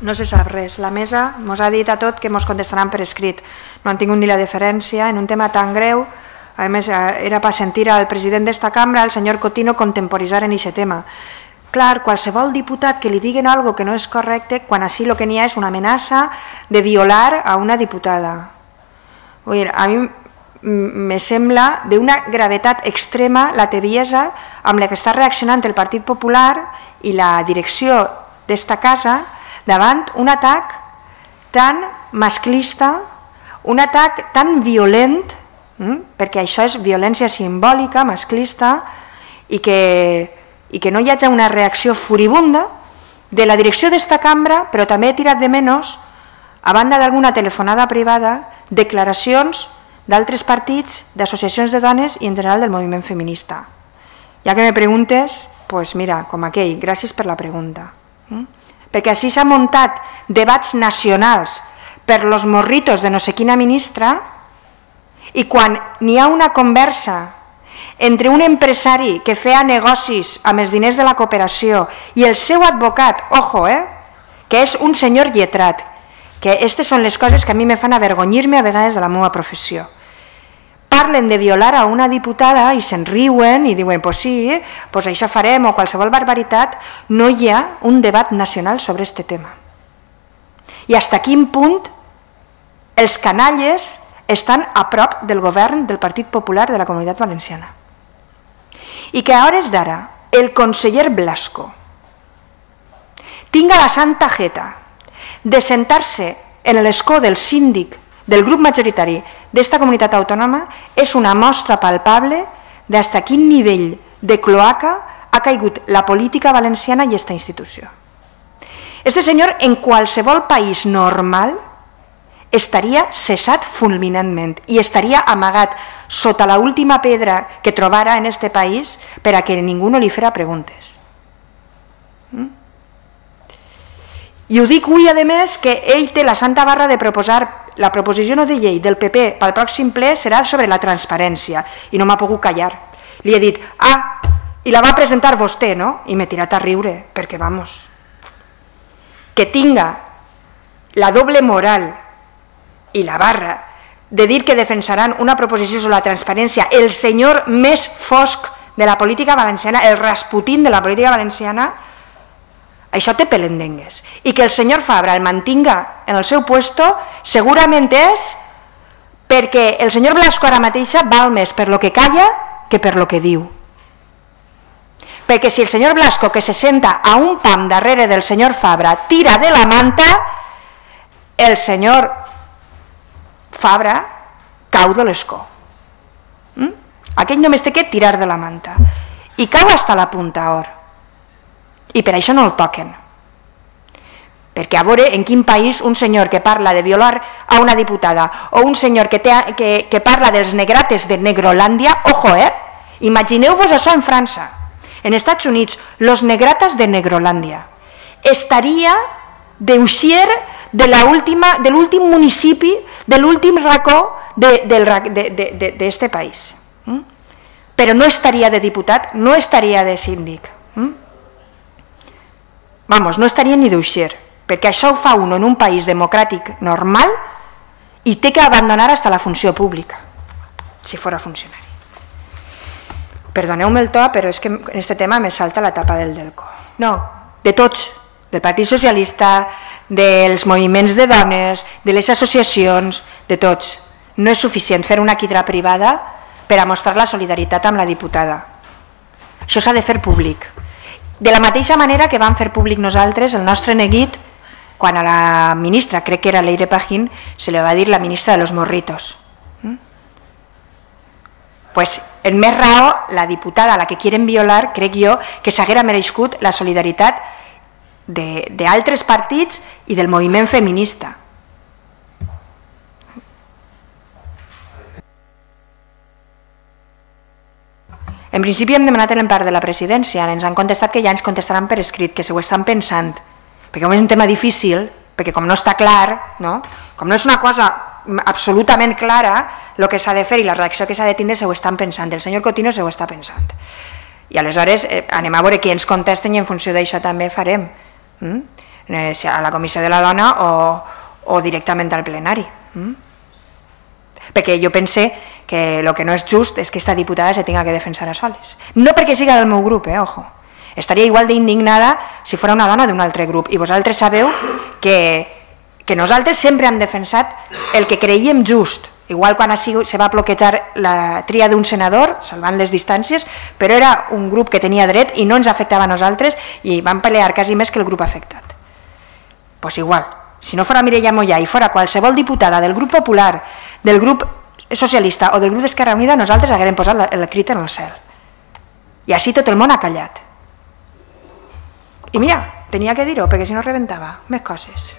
No se sap res. La mesa ens ha dit a tot que ens contestaran per escrit. No han tingut ni la deferència en un tema tan greu. A més, era per sentir al president d'esta cambra, el senyor Cotino, contemporitzar en aquest tema. Clar, qualsevol diputat que li diguen alguna cosa que no és correcte, quan així el que n'hi ha és una amenaça de violar a una diputada. A mi me sembla d'una gravetat extrema la tebiesa amb la que està reaccionant el Partit Popular i la direcció d'esta casa davant un atac tan masclista, un atac tan violent, perquè això és violència simbòlica, masclista, i que no hi hagi una reacció furibunda de la direcció d'esta cambra, però també he tirat de menys, a banda d'alguna telefonada privada, declaracions d'altres partits, d'associacions de dones i en general del moviment feminista. Ja que me preguntes, doncs mira, com aquell, gràcies per la pregunta. Perquè així s'han muntat debats nacionals per los morritos de no sé quina ministra i quan n'hi ha una conversa entre un empresari que feia negocis amb els diners de la cooperació i el seu advocat, ojo, que és un senyor lletrat, que aquestes són les coses que a mi me fan avergonyir-me a vegades de la meva professió. Parlen de violar a una diputada i se'n riuen i diuen, pues sí, pues això farem o qualsevol barbaritat. No hi ha un debat nacional sobre aquest tema. I fins a quin punt els canalles estan a prop del govern del Partit Popular de la Comunitat Valenciana. I que a hores d'ara el conseller Blasco tinga la santa jeta de sentar-se en l'escó del síndic del grup majoritari d'esta comunitat autònoma és una mostra palpable d'hast a quin nivell de cloaca ha caigut la política valenciana i aquesta institució. Este senyor en qualsevol país normal estaria cessat fulminantment i estaria amagat sota l'última pedra que trobara en este país per a que ningú no li farà preguntes. I ho dic avui, a més, que ell té la santa barra de proposar la proposició de llei del PP pel pròxim ple serà sobre la transparència i no m'ha pogut callar. Li he dit, i la va presentar vostè, no? I m'he tirat a riure, perquè, vamos, que tinga la doble moral i la barra de dir que defensaran una proposició sobre la transparència, el senyor més fosc de la política valenciana, el Rasputín de la política valenciana, això té pelendengues. I que el senyor Fabra el mantinga en el seu puesto segurament és perquè el senyor Blasco ara mateixa val més per lo que calla que per lo que diu. Perquè si el senyor Blasco, que se senta a un pam darrere del senyor Fabra, tira de la manta, el senyor Fabra cau de l'escó. Aquell només té que tirar de la manta. I cau fins a la punta or. I per això no el toquen. Perquè a veure en quin país un senyor que parla de violar a una diputada o un senyor que parla dels negrates de Negrolàndia, ojo, imagineu-vos això en França, en Estats Units, los negratas de Negrolàndia. Estaria d'Uxier de l'últim municipi, de l'últim racó d'este país. Però no estaria de diputat, no estaria de síndic. Vamos, no estaria ni d'Uxier, perquè això ho fa un en un país democràtic normal i té que abandonar fins a la funció pública, si fora funcionari. Perdoneu-me el to, però és que en aquest tema me salta la tapa del Delco. No, de tots, del Partit Socialista, dels moviments de dones, de les associacions, de tots. No és suficient fer una quitra privada per a mostrar la solidaritat amb la diputada. Això s'ha de fer públic. De la mateixa manera que vam fer públic nosaltres el nostre neguit quan a la ministra, crec que era Leire Pajín, se li va dir la ministra de los morritos. Pues en més raó, la diputada a la que quieren violar, crec jo, que s'haguera merescut la solidaritat d'altres partits i del moviment feminista. En principi hem demanat l'empart de la presidència, ens han contestat que ja ens contestaran per escrit, que se ho estan pensant, perquè com és un tema difícil, perquè com no està clar, com no és una cosa absolutament clara el que s'ha de fer i la reacció que s'ha de tindre, se ho estan pensant, el senyor Cotino se ho està pensant. I aleshores anem a veure qui ens contesten i en funció d'això també farem. a la Comissió de la Dona o directament al plenari. Perquè jo pense que el que no és just és que aquesta diputada se tinga que defensar a soles. No perquè siga del meu grup, ojo. Estaria igual d'indignada si fos una dona d'un altre grup. I vosaltres sabeu que nosaltres sempre hem defensat el que creiem just. Igual quan se va bloquejar la tria d'un senador, salvant les distàncies, però era un grup que tenia dret i no ens afectava a nosaltres i vam pelear quasi més que el grup afectat. Doncs igual, si no fora Mireia Mollà i fora qualsevol diputada del grup popular, del grup socialista o del grup d'Esquerra Unida, nosaltres haguérem posat el crit en el cel. I així tot el món ha callat. I mira, tenia que dir-ho, perquè si no rebentava més coses.